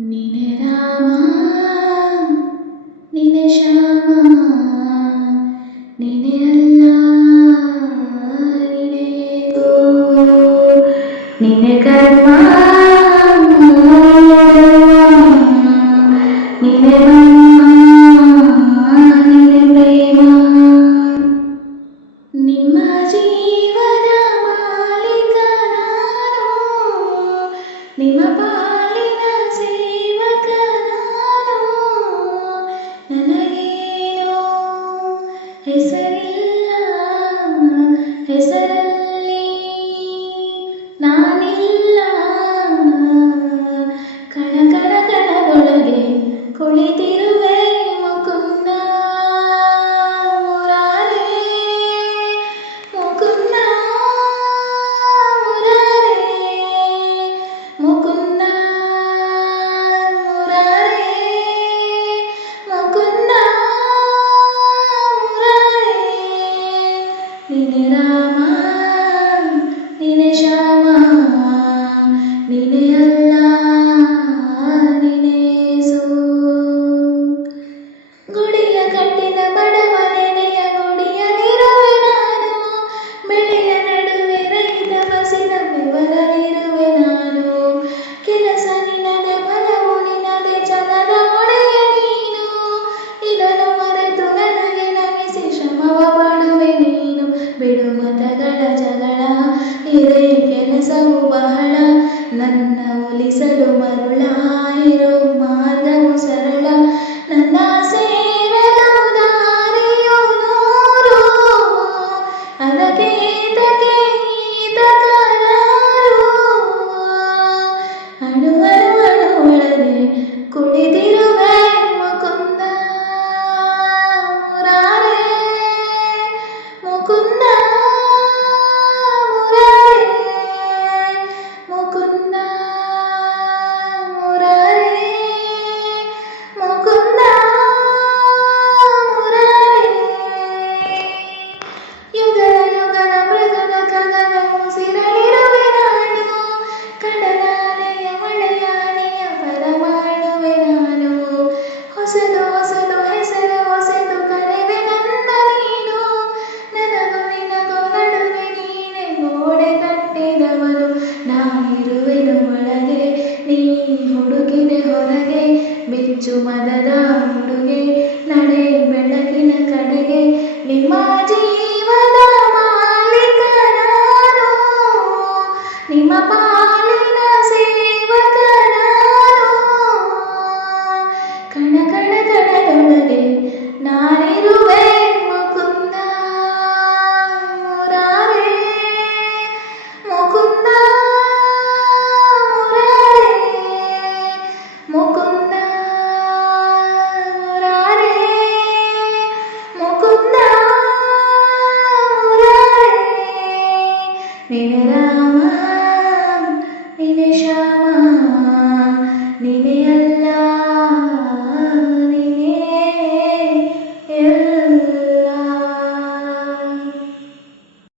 ನೀನೆ ರಾಮ ನೀನೆ ಶ್ಯಾಮ ನೀನೆ ಅಲ್ಲ ನೀನೆ ಗೋ ನೀನೆ ಕರ್ಮ ನೀನೆ ನೀನೆ ಪ್ರೇಮ ನಿಮ್ಮ ಜೀವದ ಮಾಲೀಕ ನಾನು ನಿಮ್ಮ ಪಾಲಿನ ಸೇವಕ ನಾನು ನನಗೇನೋ ಹೆಸರಿಲ್ಲ ಹೆಸರಲ್ಲಿ ನಾನಿಲ್ಲ ಕಣದೊಳಗೆ ಕುಳಿತಿರುವೆ ಮುಕುಂದ ಮುರಾರೇ ಮುಕುಂದ ಮುರಾರೇ ಮುಕುಂದ ಮುರಾರೇ ಮುಕುಂದ ಮುರಾರೇ ನೀನೆ ರಾಮ ನೀನೆ ಶ್ಯಾಮ ನೀನೆ ಅಲ್ಲ ನೀನೆ ಯೇಸು ಗುಡಿಯ ಕಟ್ಟಿದ ಬಡವ ನೆನೆಯ ಗುಡಿಯಲ್ಲಿರುವೆ ನಾನು ಬೆಳೆಯ ನಡುವೆ ರೈತ ಬಸಿದ ಬೆವರಲ್ಲಿರುವೆ ನಾನು ಕೆಲಸ ನಿನ್ನದೆ ಫಲವು ನಿನ್ನದೆ ಜನರ ಒಡೆಯ ನೀನು ಇದನ್ನು ಮರೆತು ನನಗೆ ನಮಿಸಿ ಶ್ರಮವ ಪಡುವೆ ನೀನು ಬಿಡು ಮತಗಳ ಜಗಳ ಇದೇ ಕೆಲಸವು ಬಹಳ ನನ್ನ ಒಲಿಸಲು ಮರುಳ ಇರೋ ಮಾರ್ಗವು ಸರಳ ನನ್ನ ಸೇರಲು ದಾರಿಯು ನೂರು ಅದಕ್ಕೆ ಈತಕ್ಕೆ ಈತಕರಾರು ಅಣುವಳದೆ ಕುಳಿತಿರುವೆ ಮುಕುಂದ ಮುರಾರೇ ಮುಕುಂದ ಮುರಾರೇ ಮುಕುಂದ ಮುರಾರೇ ಮುಕುಂದ ಮುರಾರೇ ಯುಗದ ಯುಗದ ಮೃಗದ ಕಗದ ಉಸಿರಲಿರುವೆ ನಾನು ಕಡಲಾಲೆಯ ಮಳೆಯಾನೆಯ ಪರಮಾಣುವೆ ನಾನು ಹೊಸದು ಹೊಸದು ಹೆಸರು ಹೊಸದು ಕರೆವೆ ನನ್ನ ನೀನು ನನಗೂ ನಿನಗೂ ನಡುವೆ ನೀನೆ ಗೋಡೆ ಕಟ್ಟಿದವನು ನಾನಿರುವೆನು ಒಳಗೆ ನೀ ಹುಡುಕಿದೆ ಹೊರಗೆ ಬಿಚ್ಚು ಮದದ ಹುಡುಗೆ ನಡೆ ಬೆಳಕಿನ ಕಡೆಗೆ ನಿಮ್ಮ